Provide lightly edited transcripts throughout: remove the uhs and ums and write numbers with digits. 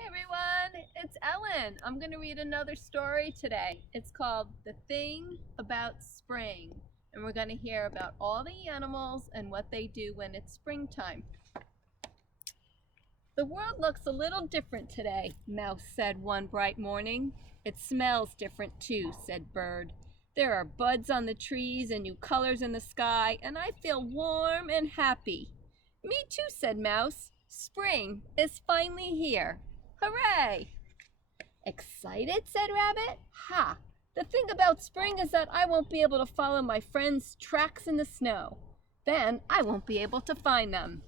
Hi everyone, it's Ellen. I'm going to read another story today. It's called The Thing About Spring, and we're going to hear about all the animals and what they do when it's springtime. The world looks a little different today, Mouse said one bright morning. It smells different too, said Bird. There are buds on the trees and new colors in the sky, and I feel warm and happy. Me too, said Mouse. Spring is finally here. Hooray! Excited, said Rabbit. Ha! The thing about spring is that I won't be able to follow my friends' tracks in the snow. Then I won't be able to find them.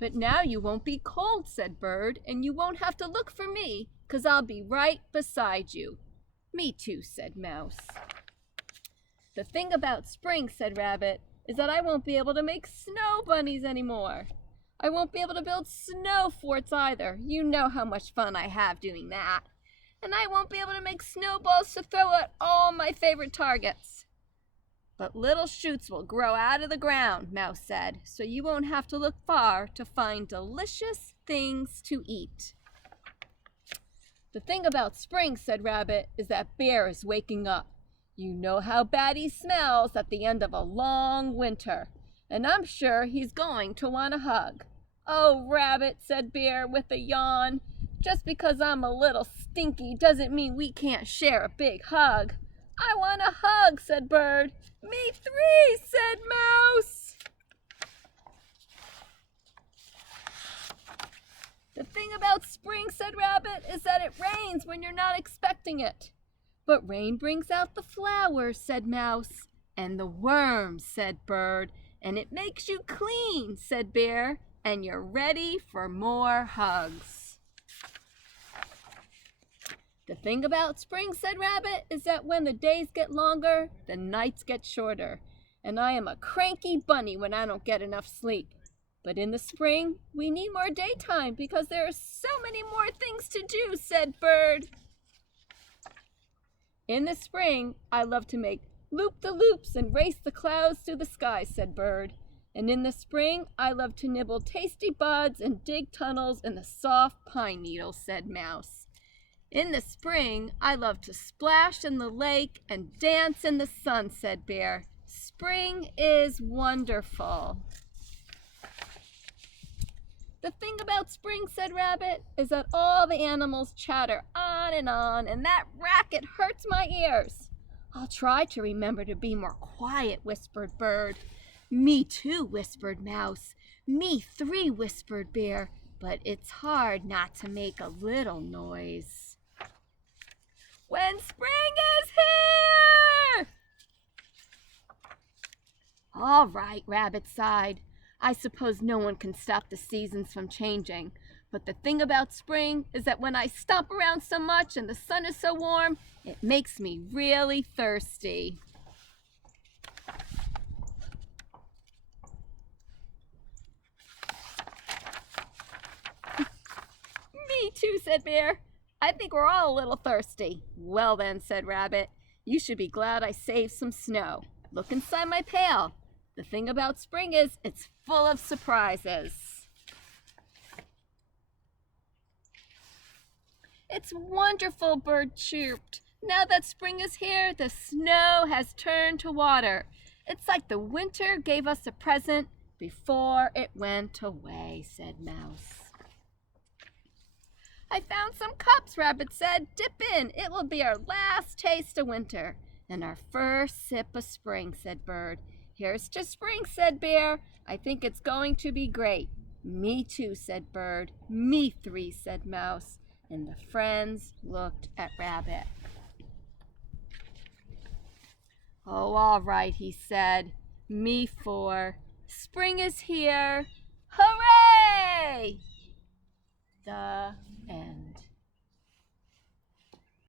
But now you won't be cold, said Bird, and you won't have to look for me, 'cause I'll be right beside you. Me too, said Mouse. The thing about spring, said Rabbit, is that I won't be able to make snow bunnies anymore. I won't be able to build snow forts either. You know how much fun I have doing that. And I won't be able to make snowballs to throw at all my favorite targets. But little shoots will grow out of the ground, Mouse said, so you won't have to look far to find delicious things to eat. The thing about spring, said Rabbit, is that Bear is waking up. You know how bad he smells at the end of a long winter, and I'm sure he's going to want a hug. Oh, Rabbit, said Bear with a yawn, just because I'm a little stinky doesn't mean we can't share a big hug. I want a hug, said Bird. Me three, said Mouse. The thing about spring, said Rabbit, is that it rains when you're not expecting it. But rain brings out the flowers, said Mouse. And the worms, said Bird. And it makes you clean, said Bear. And you're ready for more hugs. The thing about spring, said Rabbit, is that when the days get longer, the nights get shorter. And I am a cranky bunny when I don't get enough sleep. But in the spring, we need more daytime because there are so many more things to do, said Bird. In the spring, I love to make loop-the-loops and race the clouds through the sky, said Bird. And in the spring, I love to nibble tasty buds and dig tunnels in the soft pine needles, said Mouse. In the spring, I love to splash in the lake and dance in the sun, said Bear. Spring is wonderful. The thing about spring, said Rabbit, is that all the animals chatter on, and that racket hurts my ears. I'll try to remember to be more quiet, whispered Bird. Me too, whispered Mouse. Me three, whispered Bear. But it's hard not to make a little noise. When spring is here! All right, Rabbit sighed. I suppose no one can stop the seasons from changing. But the thing about spring is that when I stomp around so much and the sun is so warm, it makes me really thirsty. Me too, said Bear. I think we're all a little thirsty. Well then, said Rabbit, you should be glad I saved some snow. Look inside my pail. The thing about spring is it's full of surprises. It's wonderful, Bird chirped. Now that spring is here, the snow has turned to water. It's like the winter gave us a present before it went away, said Mouse. I found some cups, Rabbit said. Dip in. It will be our last taste of winter and our first sip of spring, said Bird. Here's to spring, said Bear. I think it's going to be great. Me too, said Bird. Me three, said Mouse. And the friends looked at Rabbit. Oh, all right, he said. Me four. Spring is here. Hooray! The end.